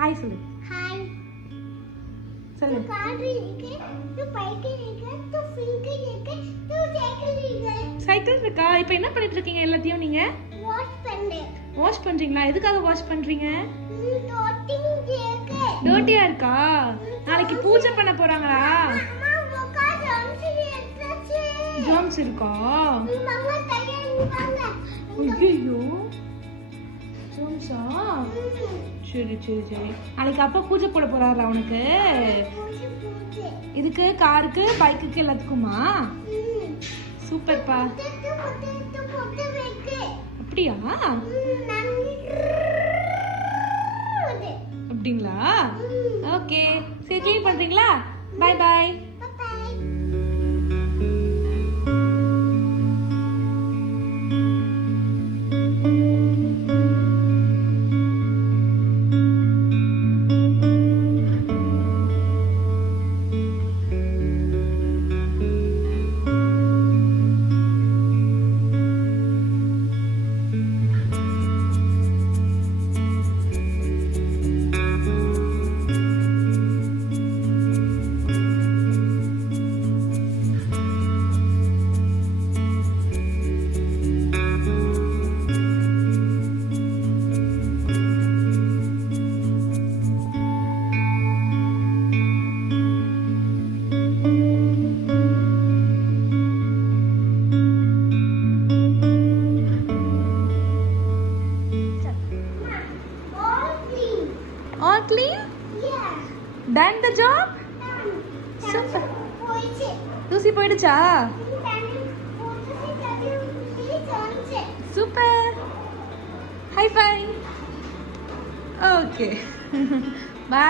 Hi சொல்லு. Hi. சொல்லு. Car இருக்கு, து பைக் இருக்கு, து ஃபிங்கர் இருக்கு, து சைக்கிள் இருக்கு. சைக்கிள் இருக்கா? இப்போ என்ன பண்ணிட்டு இருக்கீங்க எல்லாத்தையும் நீங்க? வாஷ் பண்ணேன். வாஷ் பண்றீங்களா? எதுக்காக வாஷ் பண்றீங்க? டோட்டிங் இருக்கு. டர்ட்டியா இருக்கா? நாளைக்கு பூஜை பண்ண போறாங்களா? அம்மா உக்கா ஜம்ஸ் எடுத்துச்சு. ஜாம்ஸ் இருக்கா? மாமா கையை வாங்க. ஐயோ ஜாம்ஸா? சரி சரி சரி. நாளைக்கு அப்பா பூஜை போட போறாரா உனக்கு? பூஜை. இதுக்கு காருக்கு பைக்குக்கு எல்லாத்துக்குமா? சூப்பர்ப்பா. அப்படியா? அப்படிங்களா? ஓகே சரி க்ளீன் பண்றீங்களா? Bye bye. All clean? Yeah. Done the job? Super. தூசி போயிடுச்சா? சூப்பர். High five. ஓகே. பை.